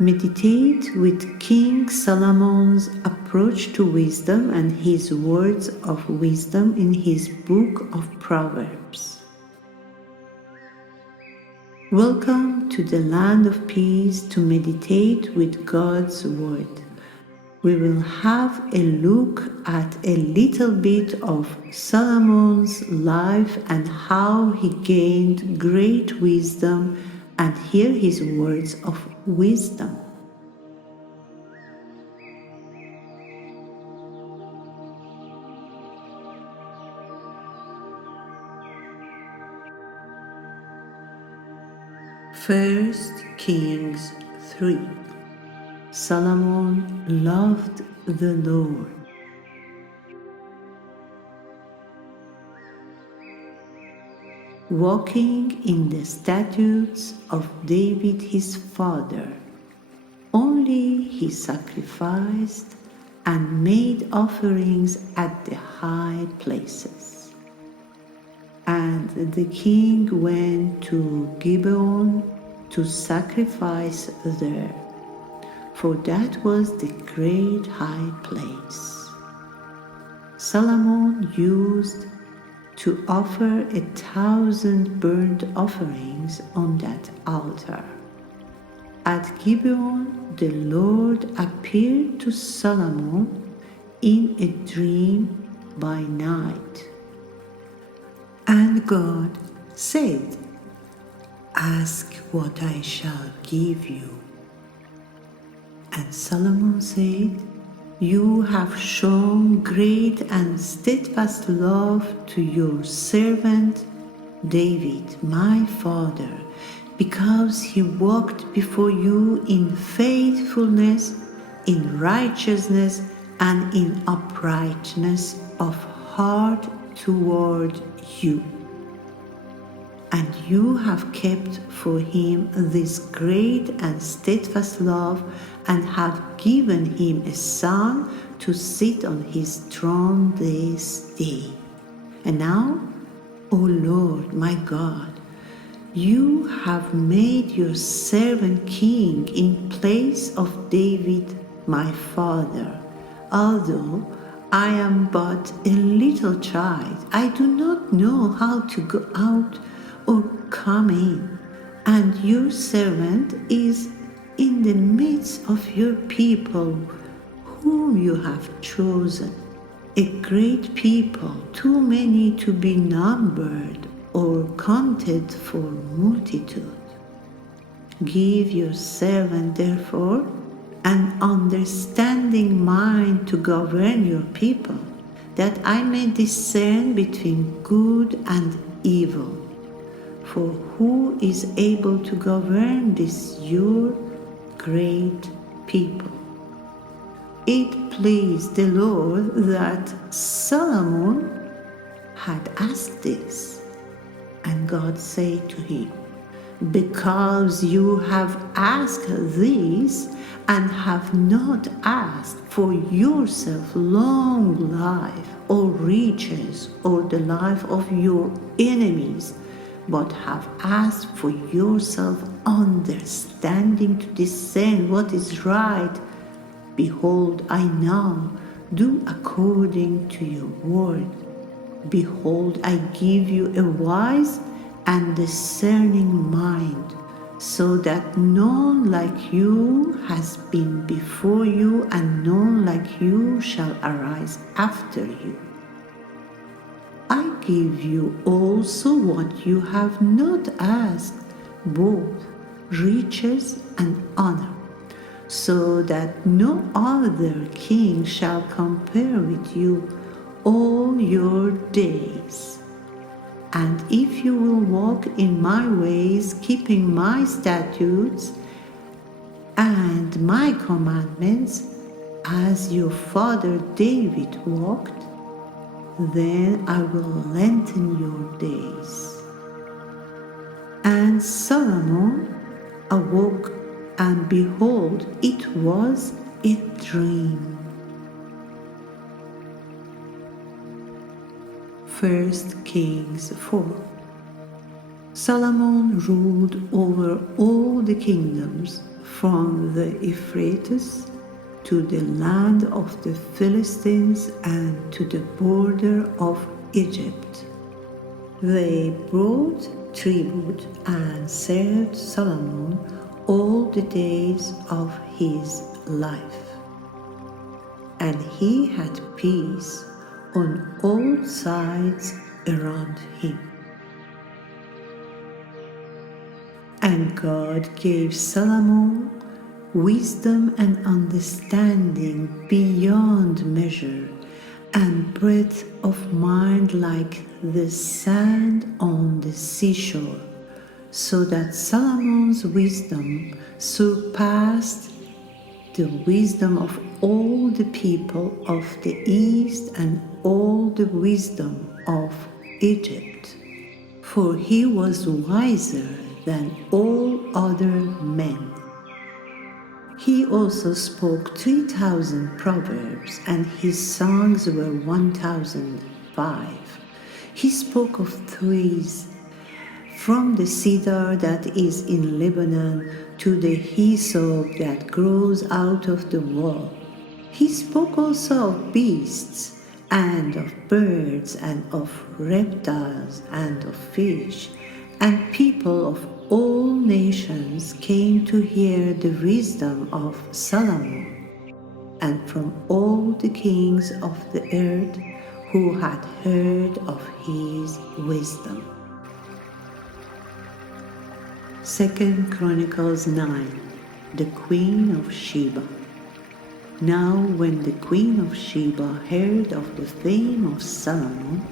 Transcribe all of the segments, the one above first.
Meditate with King Solomon's approach to wisdom and his words of wisdom in his book of Proverbs. Welcome to the land of peace to meditate with God's word. We will have a look at a little bit of Solomon's life and how he gained great wisdom and hear his words of wisdom. First Kings 3. Solomon loved the Lord. Walking in the statutes of David his father, only he sacrificed and made offerings at the high places. And the king went to Gibeon to sacrifice there, for that was the great high place. Solomon used to offer 1,000 burnt offerings on that altar. At Gibeon, the Lord appeared to Solomon in a dream by night. And God said, "Ask what I shall give you." And Solomon said, "You have shown great and steadfast love to your servant David, my father, because he walked before you in faithfulness, in righteousness, and in uprightness of heart toward you. And you have kept for him this great and steadfast love, and have given him a son to sit on his throne this day. And now, O Lord my God, you have made your servant king in place of David my father. Although I am but a little child, I do not know how to go out or come in, and your servant is in the midst of your people whom you have chosen, a great people, too many to be numbered or counted for multitude. Give your servant, therefore, an understanding mind to govern your people, that I may discern between good and evil. For who is able to govern this your great people?" It pleased the Lord that Solomon had asked this. And God said to him, "Because you have asked this and have not asked for yourself long life or riches or the life of your enemies, but have asked for yourself understanding to discern what is right, behold, I now do according to your word. Behold, I give you a wise and discerning mind, so that none like you has been before you, and none like you shall arise after you. I give you also what you have not asked, both riches and honor, so that no other king shall compare with you all your days. And if you will walk in my ways, keeping my statutes and my commandments, as your father David walked, then I will lengthen your days." And Solomon awoke, and behold, it was a dream. First Kings 4. Solomon ruled over all the kingdoms from the Euphrates to the land of the Philistines and to the border of Egypt. They brought tribute and served Solomon all the days of his life. And he had peace on all sides around him. And God gave Solomon wisdom and understanding beyond measure, and breadth of mind like the sand on the seashore, so that Solomon's wisdom surpassed the wisdom of all the people of the East and all the wisdom of Egypt, for he was wiser than all other men. He also spoke 3,000 proverbs, and his songs were 1,005. He spoke of trees, from the cedar that is in Lebanon to the hyssop that grows out of the wall. He spoke also of beasts, and of birds, and of reptiles, and of fish, and people of all nations came to hear the wisdom of Solomon, and from all the kings of the earth who had heard of his wisdom. 2 Chronicles 9. The Queen of Sheba. Now when the Queen of Sheba heard of the fame of Solomon,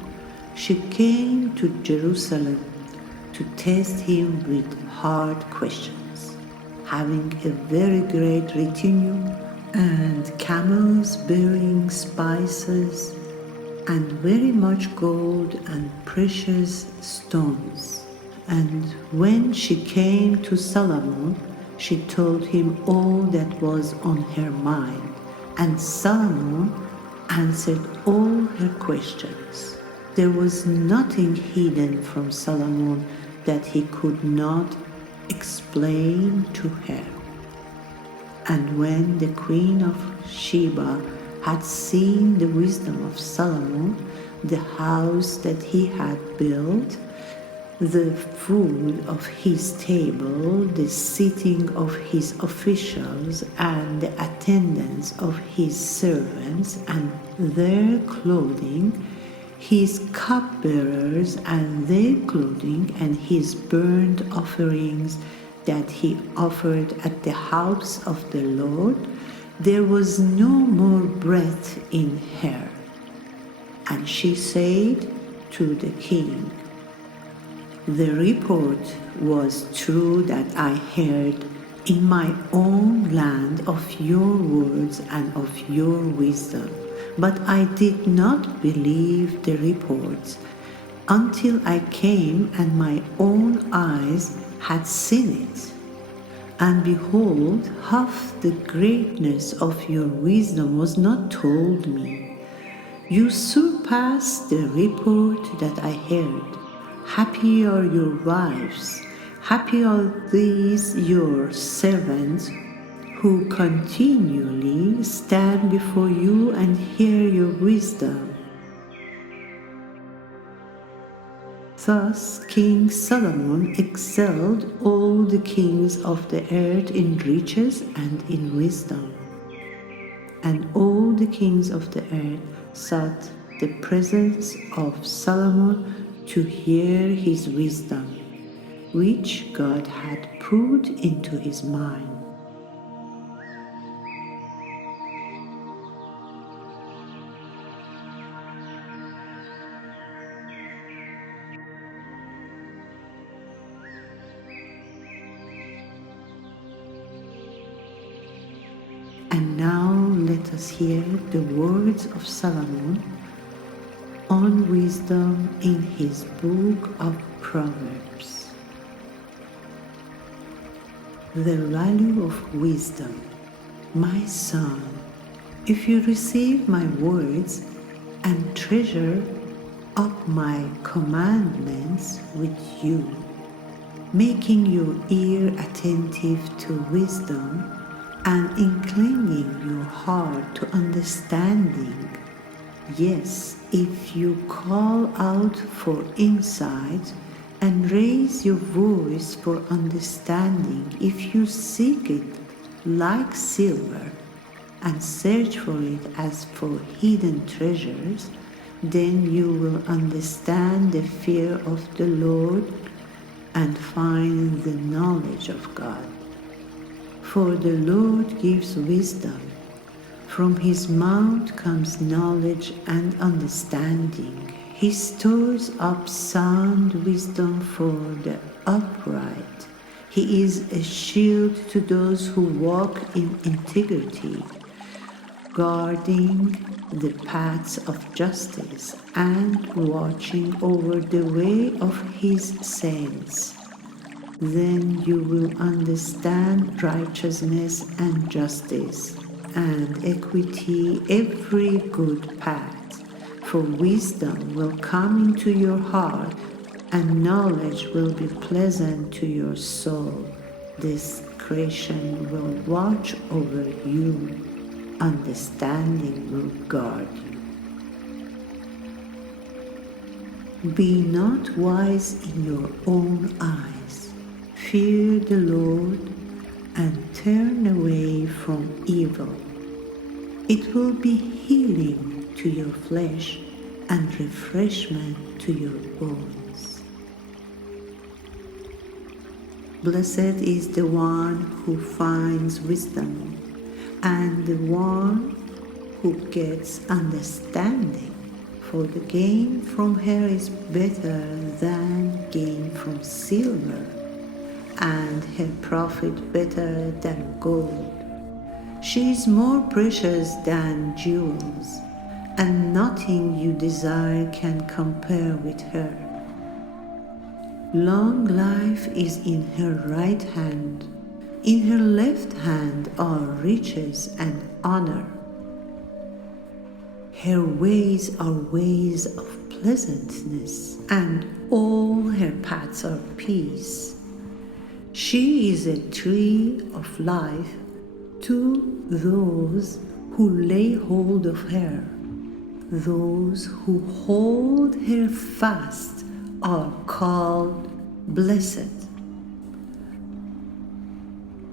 she came to Jerusalem to test him with hard questions, having a very great retinue and camels bearing spices and very much gold and precious stones. And when she came to Solomon, she told him all that was on her mind, and Solomon answered all her questions. There was nothing hidden from Solomon that he could not explain to her. And when the Queen of Sheba had seen the wisdom of Solomon, the house that he had built, the food of his table, the sitting of his officials, and the attendance of his servants, and their clothing, his cupbearers and their clothing, and his burnt offerings that he offered at the house of the Lord, there was no more breath in her. And she said to the king, "The report was true that I heard in my own land of your words and of your wisdom, but I did not believe the reports until I came and my own eyes had seen it. And behold, half the greatness of your wisdom was not told me. You surpassed the report that I heard. Happy are your wives, happy are these your servants who continually stand before you and hear your wisdom." Thus King Solomon excelled all the kings of the earth in riches and in wisdom. And all the kings of the earth sought the presence of Solomon to hear his wisdom, which God had put into his mind. And now let us hear the words of Solomon on wisdom in his book of Proverbs. The value of wisdom. My son, if you receive my words and treasure up my commandments with you, making your ear attentive to wisdom and inclining your heart to understanding. Yes, if you call out for insight and raise your voice for understanding, if you seek it like silver and search for it as for hidden treasures, then you will understand the fear of the Lord and find the knowledge of God. For the Lord gives wisdom. From his mouth comes knowledge and understanding. He stores up sound wisdom for the upright. He is a shield to those who walk in integrity, guarding the paths of justice and watching over the way of his saints. Then you will understand righteousness and justice and equity, every good path. For wisdom will come into your heart, and knowledge will be pleasant to your soul. Discretion will watch over you, understanding will guard you. Be not wise in your own eyes. Fear the Lord and turn away from evil. It will be healing to your flesh and refreshment to your bones. Blessed is the one who finds wisdom and the one who gets understanding, for the gain from her is better than gain from silver, and her profit better than gold. She is more precious than jewels, and nothing you desire can compare with her. Long life is in her right hand. In her left hand are riches and honor. Her ways are ways of pleasantness, and all her paths are peace. She is a tree of life to those who lay hold of her. Those who hold her fast are called blessed.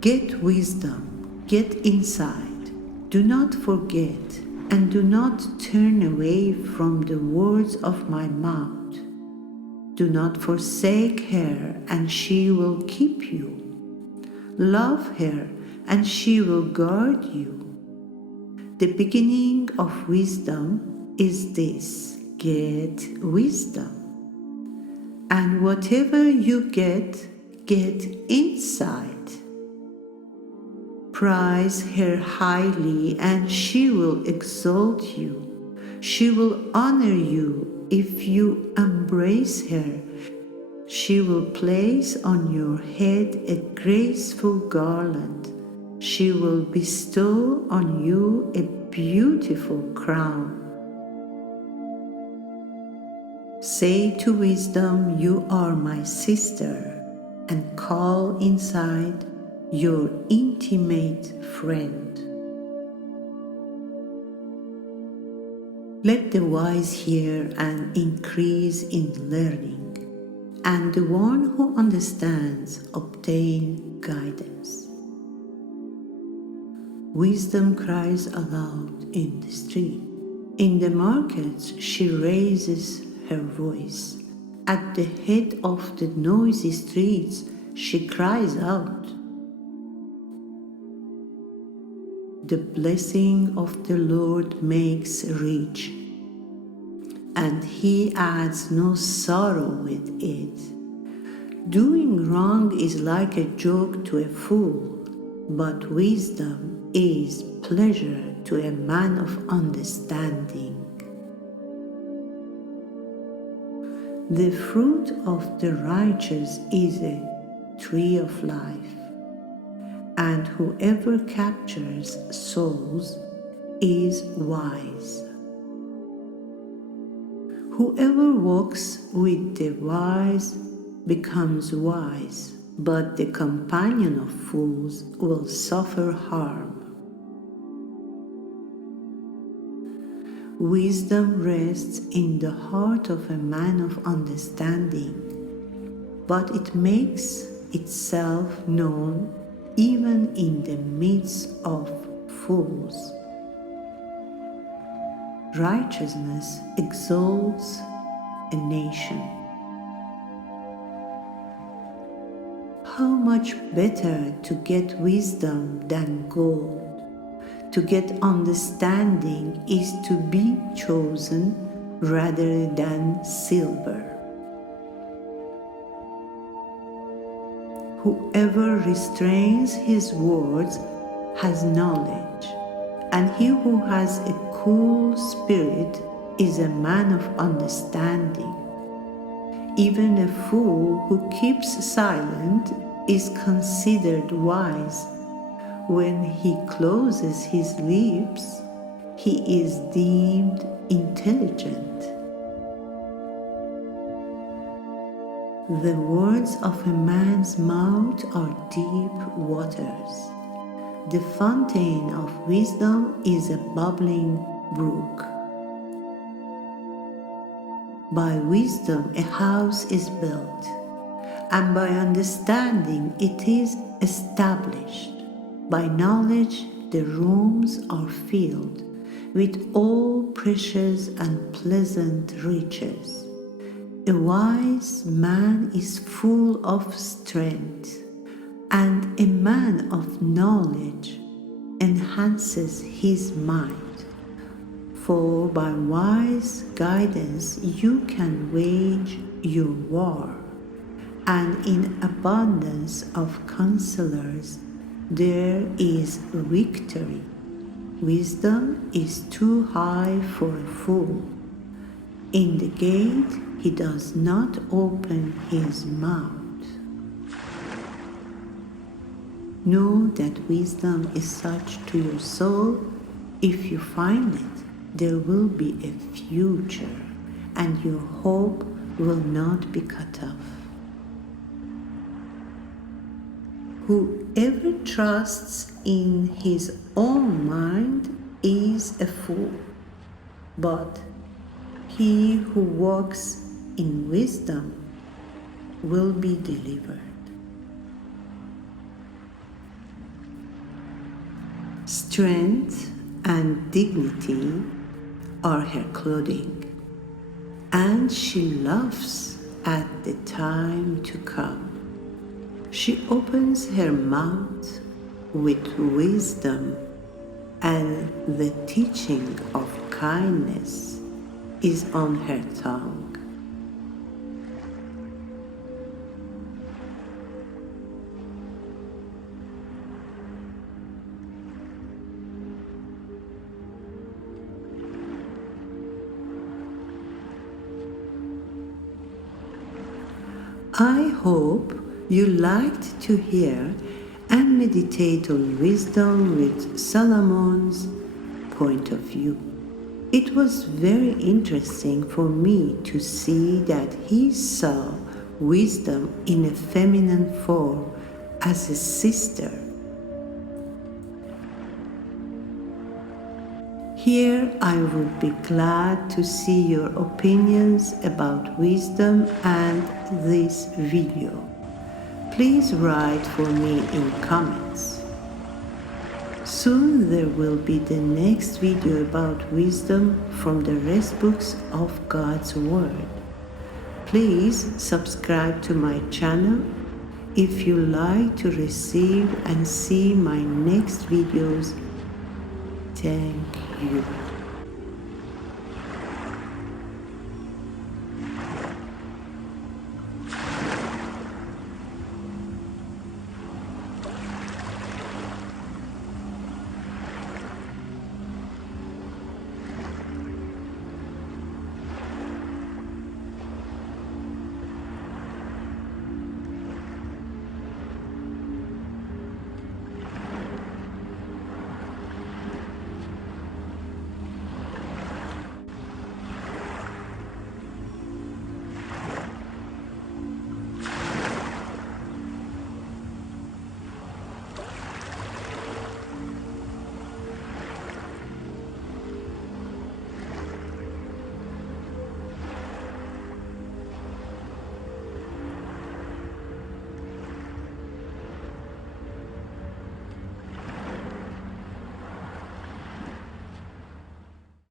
Get wisdom, get insight. Do not forget and do not turn away from the words of my mouth. Do not forsake her, and she will keep you. Love her, and she will guard you. The beginning of wisdom is this: get wisdom. And whatever you get insight. Prize her highly, and she will exalt you. She will honor you if you embrace her. She will place on your head a graceful garland. She will bestow on you a beautiful crown. Say to wisdom, you are my sister, and call insight your intimate friend. Let the wise hear and increase in learning, and the one who understands obtain guidance. Wisdom cries aloud in the street. In the markets she raises her voice. At the head of the noisy streets she cries out. The blessing of the Lord makes rich, and he adds no sorrow with it. Doing wrong is like a joke to a fool, but wisdom is pleasure to a man of understanding. The fruit of the righteous is a tree of life, and whoever captures souls is wise. Whoever walks with the wise becomes wise, but the companion of fools will suffer harm. Wisdom rests in the heart of a man of understanding, but it makes itself known even in the midst of fools. Righteousness exalts a nation. How much better to get wisdom than gold? To get understanding is to be chosen rather than silver. Whoever restrains his words has knowledge, and he who has a cool spirit is a man of understanding. Even a fool who keeps silent is considered wise. When he closes his lips, he is deemed intelligent. The words of a man's mouth are deep waters. The fountain of wisdom is a bubbling brook. By wisdom a house is built, and by understanding it is established. By knowledge the rooms are filled with all precious and pleasant riches. A wise man is full of strength, and a man of knowledge enhances his mind. For by wise guidance you can wage your war, and in abundance of counselors there is victory. Wisdom is too high for a fool. In the gate he does not open his mouth. Know that wisdom is such to your soul. If you find it, there will be a future, and your hope will not be cut off. Whoever trusts in his own mind is a fool, but he who walks in wisdom will be delivered. Strength and dignity are her clothing, and she laughs at the time to come. She opens her mouth with wisdom, and the teaching of kindness is on her tongue. I hope you liked to hear and meditate on wisdom with Solomon's point of view. It was very interesting for me to see that he saw wisdom in a feminine form as a sister. Here I would be glad to see your opinions about wisdom and this video. Please write for me in comments. Soon there will be the next video about wisdom from the rest books of God's Word. Please subscribe to my channel if you like to receive and see my next videos. Thank you.